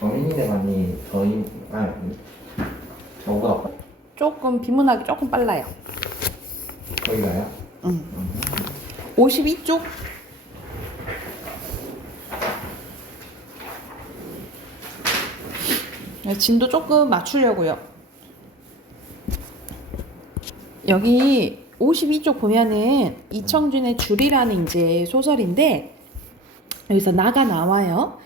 정인이네 많이 저보다 조금 비문하기 조금 빨라요. 거기 가요? 52쪽. 진도 조금 맞추려고요. 여기 52쪽 보면은 이청준의 줄이라는 이제 소설인데 여기서 나가 나와요.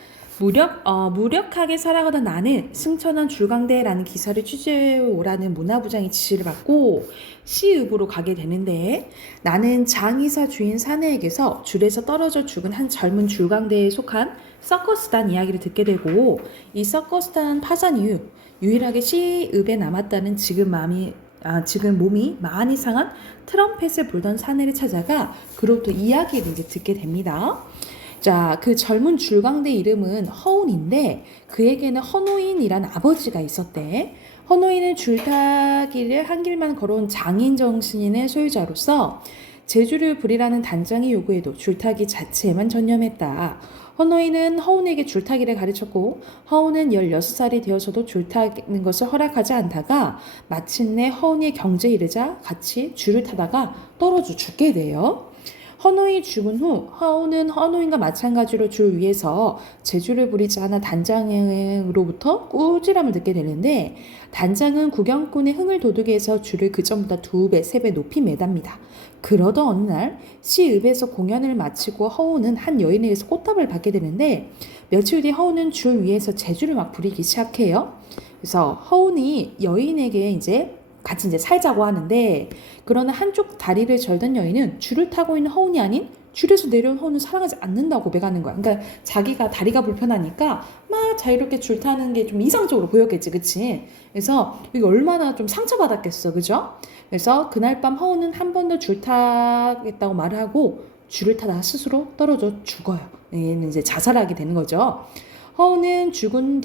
무력하게 살아가던 나는 승천한 줄광대라는 기사를 취재오라는 문화부장의 지시를 받고 시읍으로 가게 되는데 나는 장의사 주인 사내에게서 줄에서 떨어져 죽은 한 젊은 줄광대에 속한 서커스단 이야기를 듣게 되고 이 서커스단 파산 이후 유일하게 시읍에 남았다는 지금 몸이 많이 상한 트럼펫을 불던 사내를 찾아가 그로부터 이야기를 이제 듣게 됩니다. 자, 그 젊은 줄광대 이름은 허운인데 그에게는 허노인이란 아버지가 있었대. 허노인은 줄타기를 한 길만 걸어온 장인 정신의 소유자로서 제주를 부리라는 단장의 요구에도 줄타기 자체에만 전념했다. 허노인은 허운에게 줄타기를 가르쳤고 허운은 16살이 되어서도 줄타는 것을 허락하지 않다가 마침내 허운의 경제에 이르자 같이 줄을 타다가 떨어져 죽게 돼요. 허노이 죽은 후 허운은 허노인과 마찬가지로 줄 위에서 제주를 부리지 않아 단장으로부터 꾸지람을 듣게 되는데 단장은 구경꾼의 흥을 도둑해서 줄을 그전보다 2배, 3배 높이 매답니다. 그러던 어느 날 시읍에서 공연을 마치고 허운은 한 여인에게서 꽃다발을 받게 되는데 며칠 뒤 허운은 줄 위에서 제주를 막 부리기 시작해요. 그래서 허운이 여인에게 같이 살자고 하는데 그러나 한쪽 다리를 절던 여인은 줄을 타고 있는 허운이 아닌 줄에서 내려온 허운을 사랑하지 않는다고 고백하는 거야. 그러니까 자기가 다리가 불편하니까 막 자유롭게 줄 타는 게 좀 이상적으로 보였겠지, 그치? 그래서 이게 얼마나 좀 상처받았겠어, 그죠? 그래서 그날 밤 허운은 한 번 더 줄 타겠다고 말을 하고 줄을 타다가 스스로 떨어져 죽어요. 얘는 이제 자살하게 되는 거죠. 허운이 죽은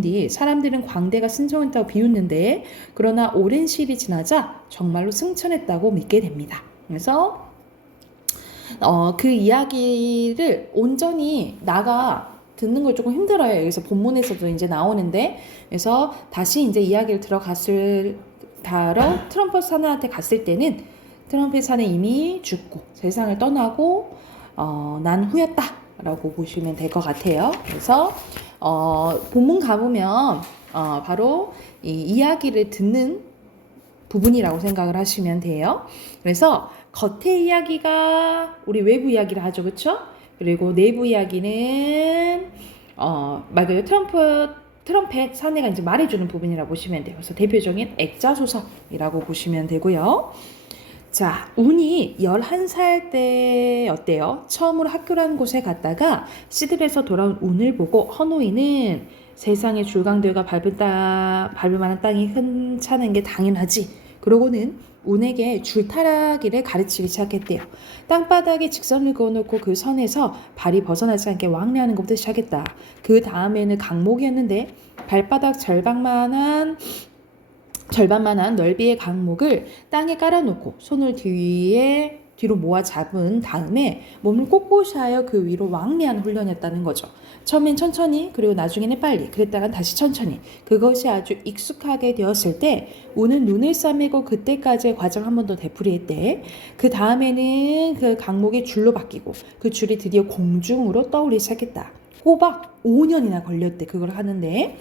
뒤 사람들은 광대가 승천했다고 비웃는데 그러나 오랜 시일이 지나자 정말로 승천했다고 믿게 됩니다. 그래서 그 이야기를 온전히 나가 듣는 걸 조금 힘들어요. 여기서 본문에서도 이제 나오는데 그래서 다시 이제 이야기를 트럼펫 사내한테 갔을 때는 트럼펫 사내 이미 죽고 세상을 떠나고 난 후였다. 라고 보시면 될 것 같아요. 그래서 본문 가보면 바로 이 이야기를 듣는 부분이라고 생각을 하시면 돼요. 그래서 겉의 이야기가 우리 외부 이야기를 하죠, 그렇죠? 그리고 내부 이야기는 말 그대로 트럼펫 사내가 이제 말해주는 부분이라고 보시면 돼요. 그래서 대표적인 액자소설이라고 보시면 되고요. 자, 운이 11살 때였대요. 처음으로 학교라는 곳에 갔다가 시들에서 돌아온 운을 보고 허노이는 세상에 줄광대가 밟을 만한 땅이 흔찮은 게 당연하지. 그러고는 운에게 줄타라기를 가르치기 시작했대요. 땅바닥에 직선을 그어놓고 그 선에서 발이 벗어나지 않게 왕래하는 것부터 시작했다. 그 다음에는 강목이었는데 발바닥 절반만한 넓이의 강목을 땅에 깔아놓고 손을 뒤로 모아 잡은 다음에 몸을 꼿꼿이 하여 그 위로 왕래하는 훈련이었다는 거죠. 처음엔 천천히 그리고 나중에는 빨리 그랬다간 다시 천천히 그것이 아주 익숙하게 되었을 때 우는 눈을 싸매고 그때까지의 과정을 한 번 더 되풀이했대. 그 다음에는 그 강목이 줄로 바뀌고 그 줄이 드디어 공중으로 떠오르기 시작했다. 꼬박 5년이나 걸렸대 그걸 하는데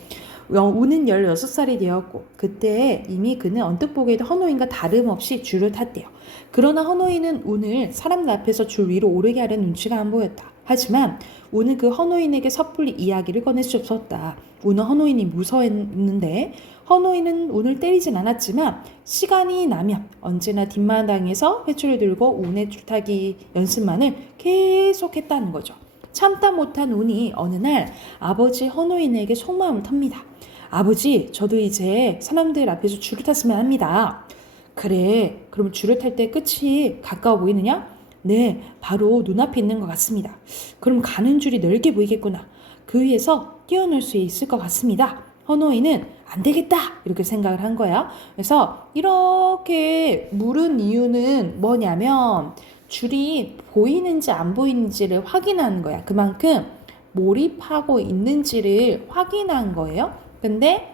우는 16살이 되었고 그때 이미 그는 언뜻 보기에도 허노인과 다름없이 줄을 탔대요. 그러나 허노인은 운을 사람들 앞에서 줄 위로 오르게 하려는 눈치가 안 보였다. 하지만 운은 그 허노인에게 섣불리 이야기를 꺼낼 수 없었다. 운은 허노인이 무서워했는데 허노인은 운을 때리진 않았지만 시간이 나면 언제나 뒷마당에서 회초리를 들고 운의 줄타기 연습만을 계속했다는 거죠. 참다 못한 운이 어느 날 아버지 허노인에게 속마음을 텁니다. 아버지, 저도 이제 사람들 앞에서 줄을 탔으면 합니다. 그래, 그럼 줄을 탈 때 끝이 가까워 보이느냐? 네, 바로 눈앞에 있는 것 같습니다. 그럼 가는 줄이 넓게 보이겠구나. 그 위에서 뛰어놀 수 있을 것 같습니다. 허노이는 안 되겠다 이렇게 생각을 한 거야. 그래서 이렇게 물은 이유는 뭐냐면 줄이 보이는지 안 보이는지를 확인하는 거야. 그만큼 몰입하고 있는지를 확인한 거예요. 근데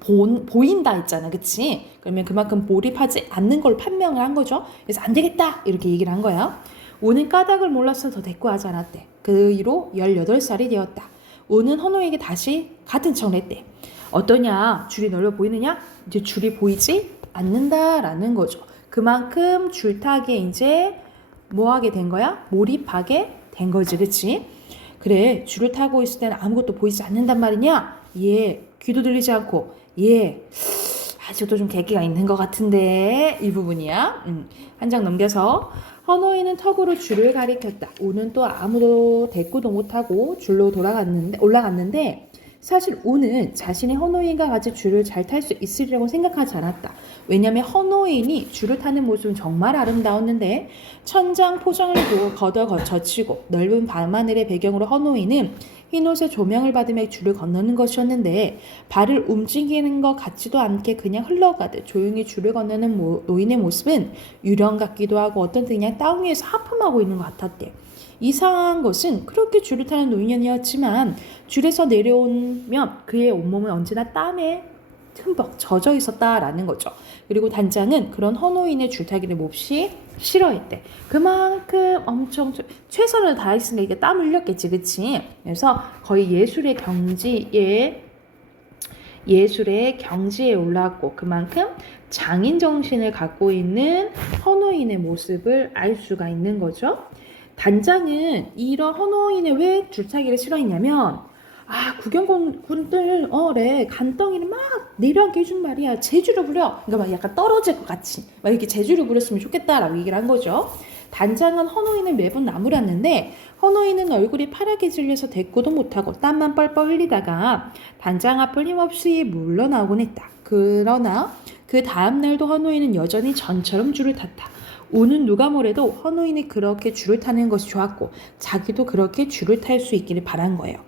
보인다 했잖아, 그치? 그러면 그만큼 몰입하지 않는 걸 판명을 한 거죠. 그래서 안 되겠다 이렇게 얘기를 한 거야. 우는 까닭을 몰라서 더 대꾸하지 않았대. 그 이후로 18살이 되었다. 우는 헌호에게 다시 같은 청을 했대. 어떠냐? 줄이 넓어 보이느냐? 이제 줄이 보이지 않는다라는 거죠. 그만큼 줄타기에 이제 뭐 하게 된 거야? 몰입하게 된 거지, 그치? 그래, 줄을 타고 있을 때는 아무것도 보이지 않는단 말이냐? 예, 귀도 들리지 않고, 예, 아직도 좀 객기가 있는 것 같은데 이 부분이야. 한 장 넘겨서 헌호이는 턱으로 줄을 가리켰다. 우는 또 아무도 대꾸도 못하고 줄로 올라갔는데 사실 우는 자신이 헌호인과 같이 줄을 잘 탈 수 있으리라고 생각하지 않았다. 왜냐하면 헌호인이 줄을 타는 모습은 정말 아름다웠는데 천장 포장을 걷어 젖히고 넓은 밤하늘의 배경으로 헌호인은 흰옷에 조명을 받으며 줄을 건너는 것이었는데 발을 움직이는 것 같지도 않게 그냥 흘러가듯 조용히 줄을 건너는 노인의 모습은 유령 같기도 하고 어떤 때 그냥 땅 위에서 하품하고 있는 것 같았대. 이상한 것은 그렇게 줄을 타는 노인이었지만 줄에서 내려오면 그의 온몸은 언제나 땀에 흠뻑 젖어 있었다라는 거죠. 그리고 단장은 그런 헌호인의 줄타기를 몹시 싫어했대. 그만큼 엄청 최선을 다했으니까 이게 땀 흘렸겠지, 그치? 그래서 거의 예술의 경지에 올랐고 그만큼 장인 정신을 갖고 있는 헌호인의 모습을 알 수가 있는 거죠. 단장은 이런 헌호인의 왜 줄타기를 싫어했냐면 구경꾼들 간덩이를 막 내려앉게 해준 말이야. 제주를 부려. 그러니까 막 약간 떨어질 것 같이 막 이렇게 제주를 부렸으면 좋겠다라고 얘기를 한 거죠. 단장은 헌호인을 매번 나무랐는데 헌호인은 얼굴이 파랗게 질려서 대꾸도 못하고 땀만 뻘뻘 흘리다가 단장 앞을 힘없이 물러나오곤 했다. 그러나 그 다음날도 헌호인은 여전히 전처럼 줄을 탔다. 우는 누가 뭐래도 헌호인이 그렇게 줄을 타는 것이 좋았고 자기도 그렇게 줄을 탈 수 있기를 바란 거예요.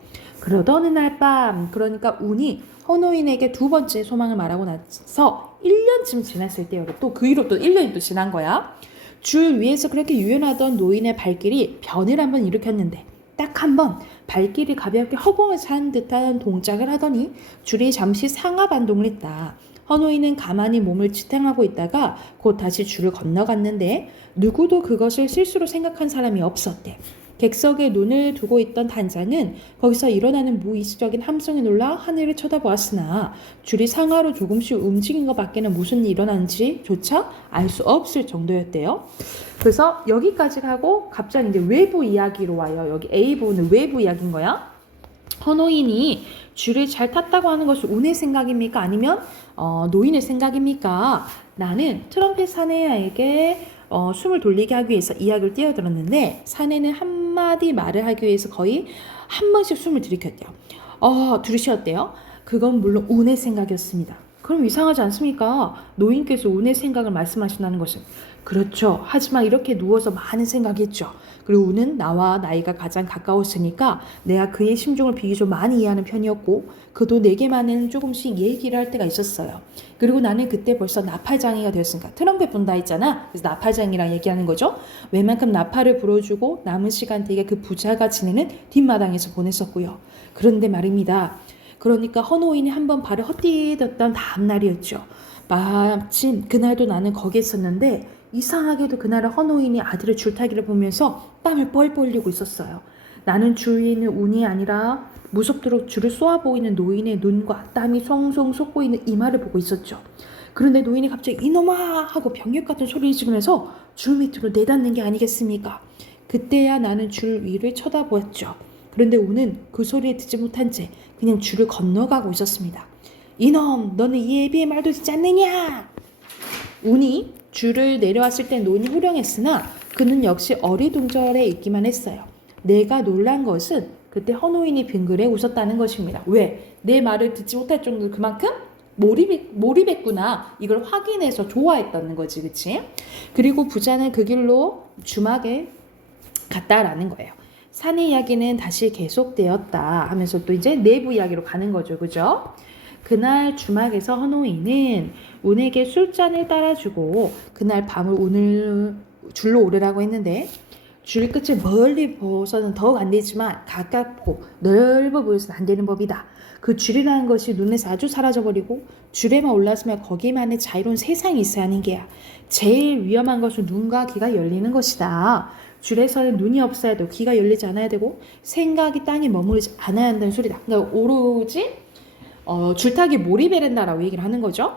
그러던 어느 날 밤, 그러니까 운이 헌호인에게 두 번째 소망을 말하고 나서 1년쯤 지났을 때요. 또 그 이후로 또 1년이 또 지난 거야. 줄 위에서 그렇게 유연하던 노인의 발길이 변을 한번 일으켰는데 딱 한 번 발길이 가볍게 허공을 찬 듯한 동작을 하더니 줄이 잠시 상하 반동을 했다. 헌호인은 가만히 몸을 지탱하고 있다가 곧 다시 줄을 건너갔는데 누구도 그것을 실수로 생각한 사람이 없었대. 객석에 눈을 두고 있던 단장은 거기서 일어나는 무의식적인 함성에 놀라 하늘을 쳐다보았으나 줄이 상하로 조금씩 움직인 것밖에는 무슨 일이 일어나는지조차 알 수 없을 정도였대요. 그래서 여기까지 하고 갑자기 이제 외부 이야기로 와요. 여기 A 부분은 외부 이야기인 거야. 헌호인이 줄을 잘 탔다고 하는 것이 운의 생각입니까? 아니면 노인의 생각입니까? 나는 트럼펫 사내에게 숨을 돌리게 하기 위해서 이야기를 띄워들었는데 사내는 한마디 말을 하기 위해서 거의 한 번씩 숨을 들이켰대요. 들이쉬었대요. 그건 물론 운의 생각이었습니다. 그럼 이상하지 않습니까? 노인께서 운의 생각을 말씀하신다는 것은. 그렇죠. 하지만 이렇게 누워서 많은 생각이 있죠. 그리고 운은 나와 나이가 가장 가까웠으니까 내가 그의 심중을 비교적 많이 이해하는 편이었고 그도 내게만은 조금씩 얘기를 할 때가 있었어요. 그리고 나는 그때 벌써 나팔장이가 되었으니까 트럼펫 분다 했잖아. 그래서 나팔장이랑 얘기하는 거죠. 웬만큼 나팔을 불어주고 남은 시간 되게 그 부자가 지내는 뒷마당에서 보냈었고요. 그런데 말입니다. 그러니까 헌호인이 한번 발을 헛디뎠던 다음 날이었죠. 마침 그날도 나는 거기 있었는데 이상하게도 그날은 헌호인이 아들의 줄타기를 보면서 땀을 뻘뻘 흘리고 있었어요. 나는 주위에 있는 운이 아니라 무섭도록 줄을 쏘아 보이는 노인의 눈과 땀이 송송 솟고 있는 이마를 보고 있었죠. 그런데 노인이 갑자기 이놈아 하고 병력 같은 소리를 지르면서 줄 밑으로 내닫는 게 아니겠습니까? 그때야 나는 줄 위를 쳐다보았죠. 그런데 운은 그 소리를 듣지 못한 채 그냥 줄을 건너가고 있었습니다. 이놈, 너는 이 애비의 말도 듣지 않느냐? 운이 줄을 내려왔을 때 노인이 호령했으나 그는 역시 어리둥절해 있기만 했어요. 내가 놀란 것은 그때 헌호인이 빙그레 웃었다는 것입니다. 왜? 내 말을 듣지 못할 정도로 그만큼 몰입했구나. 이걸 확인해서 좋아했다는 거지, 그치? 그리고 부자는 그 길로 주막에 갔다라는 거예요. 산의 이야기는 다시 계속되었다 하면서 또 이제 내부 이야기로 가는 거죠, 그죠? 그날 주막에서 헌호인은 운에게 술잔을 따라주고 그날 밤을 운을 줄로 오르라고 했는데 줄 끝을 멀리 보서는 더욱 안 되지만 가깝고 넓어 보여서는 안 되는 법이다. 그 줄이라는 것이 눈에서 아주 사라져버리고 줄에만 올라서면 거기만의 자유로운 세상이 있어야 하는 게야. 제일 위험한 것은 눈과 귀가 열리는 것이다. 줄에서는 눈이 없어야 되고 귀가 열리지 않아야 되고 생각이 땅에 머무르지 않아야 한다는 소리다. 그러니까 오로지 줄타기 몰입해야 된다라고 얘기를 하는 거죠.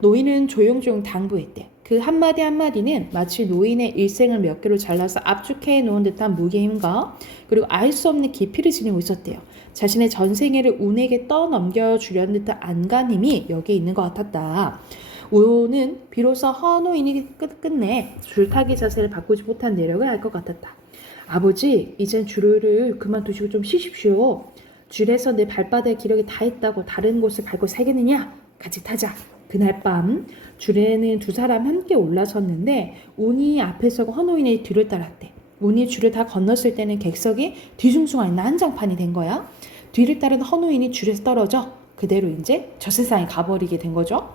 노인은 조용조용 당부했대. 그 한마디 한마디는 마치 노인의 일생을 몇 개로 잘라서 압축해 놓은 듯한 무게의 힘과 그리고 알 수 없는 깊이를 지니고 있었대요. 자신의 전생애를 운에게 떠넘겨주려는 듯한 안간힘이 여기에 있는 것 같았다. 오는 비로소 허노인이 끝끝내 줄타기 자세를 바꾸지 못한 내력을 알 것 같았다. 아버지, 이젠 줄을 그만두시고 좀 쉬십시오. 줄에서 내 발바닥의 기력이 다 있다고 다른 곳을 밟고 살겠느냐? 같이 타자. 그날 밤 줄에는 두 사람 함께 올라섰는데 운이 앞에 서고 허노인이 뒤를 따랐대. 운이 줄을 다 건넜을 때는 객석이 뒤숭숭한 난장판이 된 거야. 뒤를 따른 허노인이 줄에서 떨어져 그대로 이제 저 세상에 가버리게 된 거죠.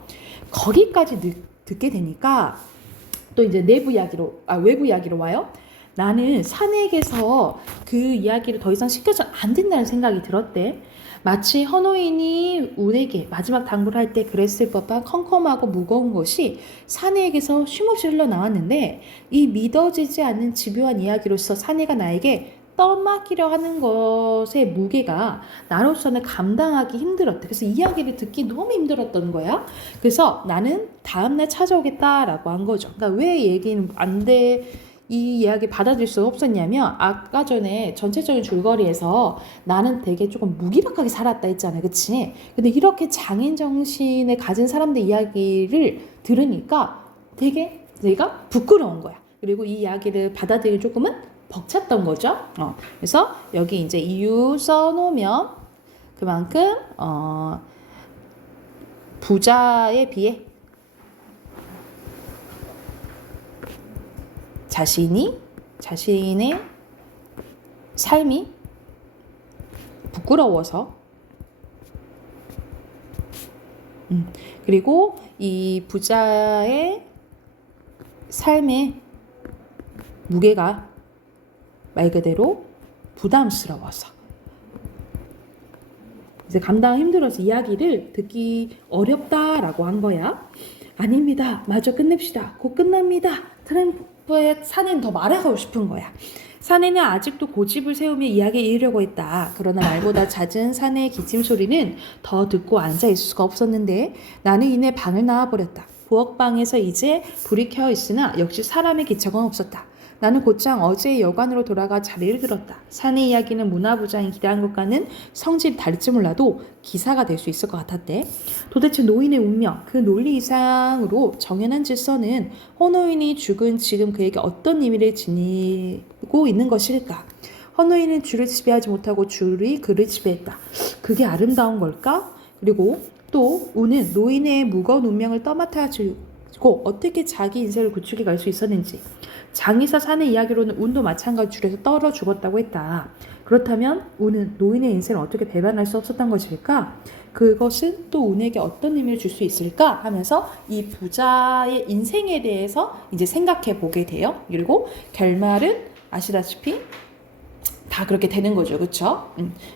거기까지 듣게 되니까 또 이제 외부 이야기로 와요. 나는 사내에게서 그 이야기를 더 이상 시켜서 안 된다는 생각이 들었대. 마치 허노인이 운에게 마지막 당부를 할 때 그랬을 법한 컴컴하고 무거운 것이 사내에게서 쉼없이 흘러나왔는데 이 믿어지지 않는 집요한 이야기로서 사내가 나에게 떠맡기려 하는 것의 무게가 나로서는 감당하기 힘들었대. 그래서 이야기를 듣기 너무 힘들었던 거야. 그래서 나는 다음날 찾아오겠다라고 한 거죠. 그러니까 왜 얘기는 안 돼? 이 이야기 받아들일 수 없었냐면 아까 전에 전체적인 줄거리에서 나는 되게 조금 무기력하게 살았다 했잖아요. 그치? 근데 이렇게 장인 정신을 가진 사람들 이야기를 들으니까 되게 내가 부끄러운 거야. 그리고 이 이야기를 받아들이기 조금은 벅찼던 거죠. 그래서 여기 이제 이유 써놓으면 그만큼 부자에 비해 자신의 삶이 부끄러워서 그리고 이 부자의 삶의 무게가 말 그대로 부담스러워서 이제 감당 힘들어서 이야기를 듣기 어렵다라고 한 거야. 아닙니다. 마저 끝냅시다. 곧 끝납니다. 트럼프의 사내는 더 말하고 싶은 거야. 사내는 아직도 고집을 세우며 이야기에 이르려고 했다. 그러나 말보다 잦은 사내의 기침 소리는 더 듣고 앉아있을 수가 없었는데 나는 이내 방을 나와버렸다. 부엌방에서 이제 불이 켜어 있으나 역시 사람의 기척은 없었다. 나는 곧장 어제의 여관으로 돌아가 자리를 들었다. 사내 이야기는 문화부장이 기대한 것과는 성질이 다를지 몰라도 기사가 될 수 있을 것 같았대. 도대체 노인의 운명, 그 논리 이상으로 정연한 질서는 허노인이 죽은 지금 그에게 어떤 의미를 지니고 있는 것일까? 허노인은 줄을 지배하지 못하고 줄이 그를 지배했다. 그게 아름다운 걸까? 그리고 또 운은 노인의 무거운 운명을 떠맡아주고 어떻게 자기 인생을 구축해 갈 수 있었는지. 장의사 사내 이야기로는 운도 마찬가지 줄에서 떨어 죽었다고 했다. 그렇다면 운은 노인의 인생을 어떻게 배반할 수 없었던 것일까? 그것은 또 운에게 어떤 의미를 줄 수 있을까? 하면서 이 부자의 인생에 대해서 이제 생각해 보게 돼요. 그리고 결말은 아시다시피 다 그렇게 되는 거죠. 그렇죠?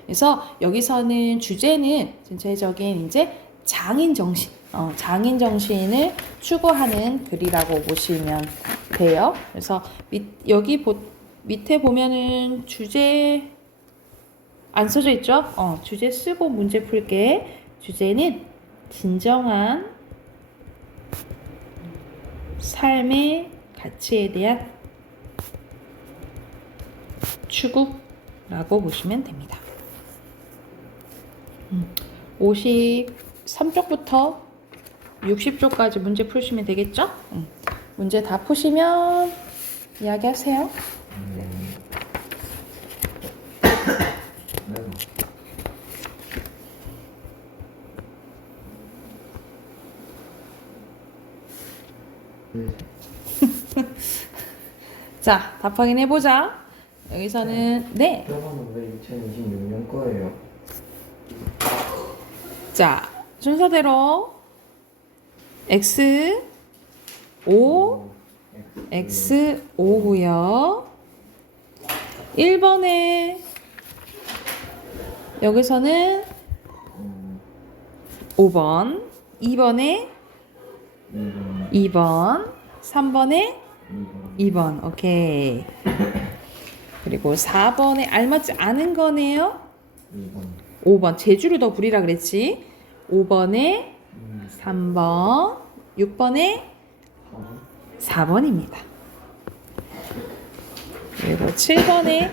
그래서 여기서는 주제는 전체적인 이제 장인 정신을 추구하는 글이라고 보시면 돼요. 그래서 여기 밑에 보면은 주제 안 써져 있죠? 주제 쓰고 문제 풀게. 주제는 진정한 삶의 가치에 대한 추구라고 보시면 됩니다. 53쪽부터 60쪽까지 문제 푸시면 되겠죠? 문제 다 푸시면 이야기하세요. 자, 답 확인해보자. 여기서는 네. 저거는 왜 2026년 거예요? 자, 순서대로 X 5 X 5고요. 1번에 여기서는 5번, 2번에 2번, 3번에 2번. 오케이. 그리고 4번에 알맞지 않은 거네요. 5번. 제주를 더 부리라 그랬지. 5번에 3번, 6번에 4번입니다. 그리고 7번에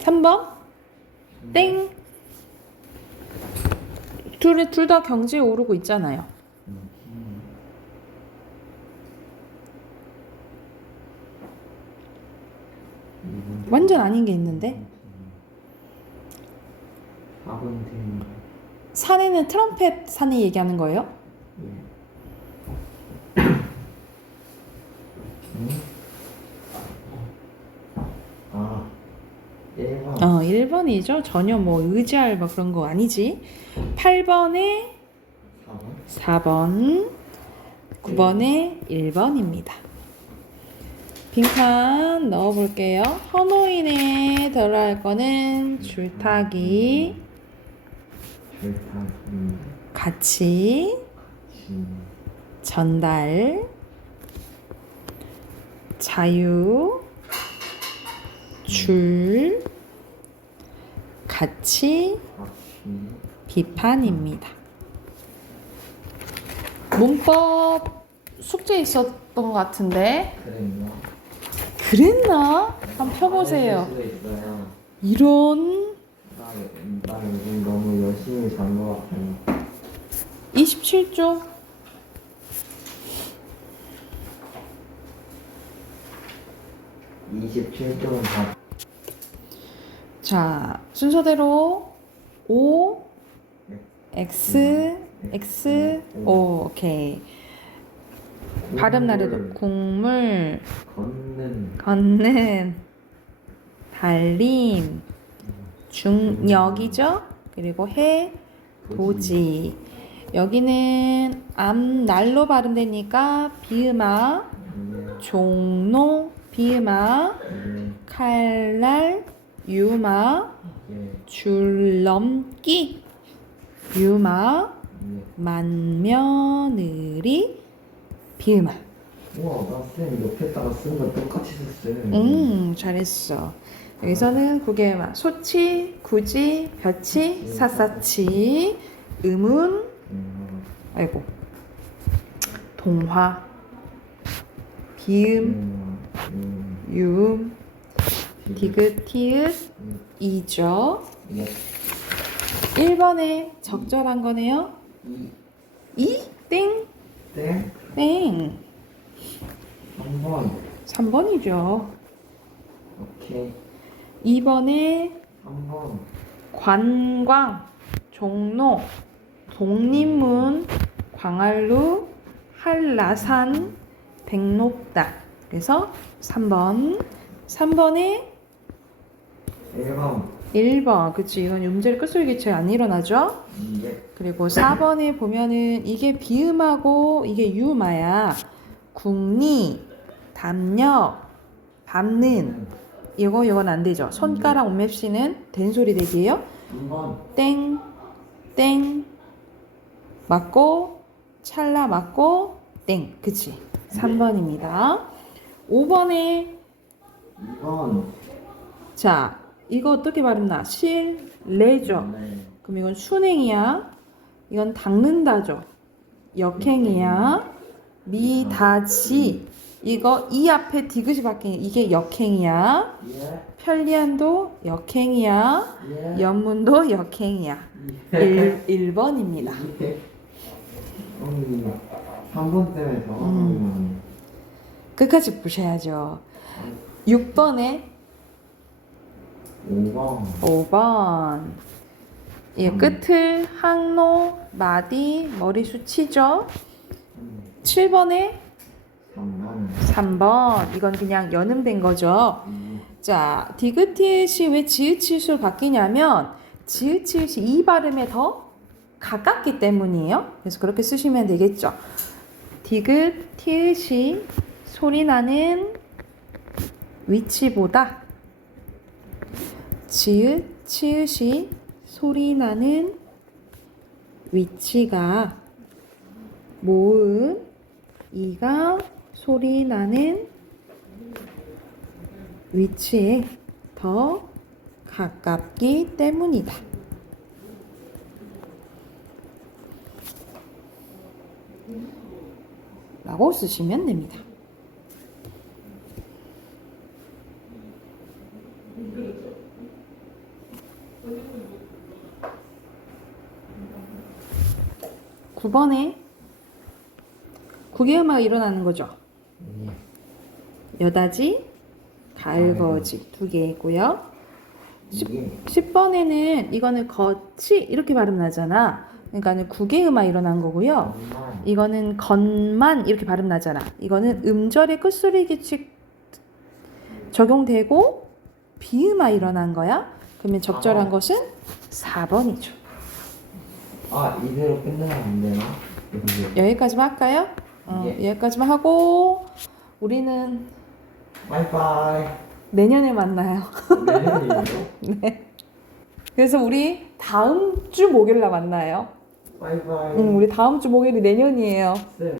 3번 땡. 둘 다 경지에 오르고 있잖아요. 완전 아닌 게 있는데. 산에는 트럼펫 산이 얘기하는 거예요? 아, 1번. 1번이죠. 전혀 뭐 의지할 뭐 그런 거 아니지. 8번에 4번, 9번에 1번입니다. 빈칸 넣어볼게요. 헌호인에 들어갈 거는 줄타기, 같이, 전달, 자유, 줄, 같이, 비판입니다. 문법 숙제 있었던 것 같은데 그랬나? 한번 펴보세요. 이런 나 요즘 너무 열심히 잔 것 같아요. 27조 27조는 다. 자, 순서대로 O, X, X, O. 오케이. 발음 나래도 곡물, 걷는, 달림, 중력이죠. 그리고 해, 도지. 여기는 날로 발음되니까 비음아, 종로, 비음아, 칼날, 유마, 줄넘기, 유마, 만며느리, 비음아. 우와, 나 쌤 옆에다가 쓴 거 똑같이 썼어요. 잘했어. 여기서는 구개마, 소치, 구지, 벼치, 사사치, 음운, 아이고, 동화, 비음, 유음, 디귿, 티읕, 이죠. 1번에 적절한 거네요. 2? 땡. 땡. 땡. 3번. 3번이죠. 오케이. 2번에 3번. 관광, 종로, 독립문, 광안루, 한라산, 백록당. 그래서 3번. 3번에 1번. 1번. 그치. 이건 음절 끝솔기체 안 일어나죠? 그리고 4번에 보면은 이게 비음하고 이게 유마야. 국리, 담력, 밟는. 이건 안 되죠. 손가락 옴맵시는 된소리 대기예요. 2번. 땡, 땡. 맞고, 찰나 맞고, 땡. 그치. 3번입니다. 5번에 2번. 자, 이거 어떻게 발음나? 실내죠. 그럼 이건 순행이야. 이건 닦는다죠. 역행이야. 미다지. 이거 이 앞에 디귿이 바뀌는 이게 역행이야. 편리한도 역행이야. 연문도 역행이야. 1번입니다. 3번 때문에 더 끝까지 보셔야죠. 6번에 5번. 예, 끝을 항로, 마디, 머리숱 치죠. 7번에 3번. 이건 그냥 연음된 거죠. 자, 디귿티읕이 왜 지읒치읒으로 바뀌냐면 지읒치읒이 이 발음에 더 가깝기 때문이에요. 그래서 그렇게 쓰시면 되겠죠. 디귿티읒이 소리 나는 위치보다 지읒, 치읓이 소리 나는 위치가 모음, 이가 소리 나는 위치에 더 가깝기 때문이다. 라고 쓰시면 됩니다. 구 번에 구개음화가 일어나는 거죠. 여다지, 가을거지 두 개이고요. 이게 10번에는 이거는 거치 이렇게 발음 나잖아. 그러니까 구개음화 일어난 거고요. 정말 이거는 건만 이렇게 발음 나잖아. 이거는 음절의 끝소리 규칙 적용되고 비음화 일어난 거야. 그러면 적절한 것은 4번이죠. 이대로 끝내면 안 되나? 여기까지만 할까요? 예. 여기까지만 하고 우리는 바이바이. 내년에 만나요. 내년이에요? 그래서 우리 다음 주 목요일 날 만나요. 바이바이. 우리 다음 주 목요일이 내년이에요. 쌤.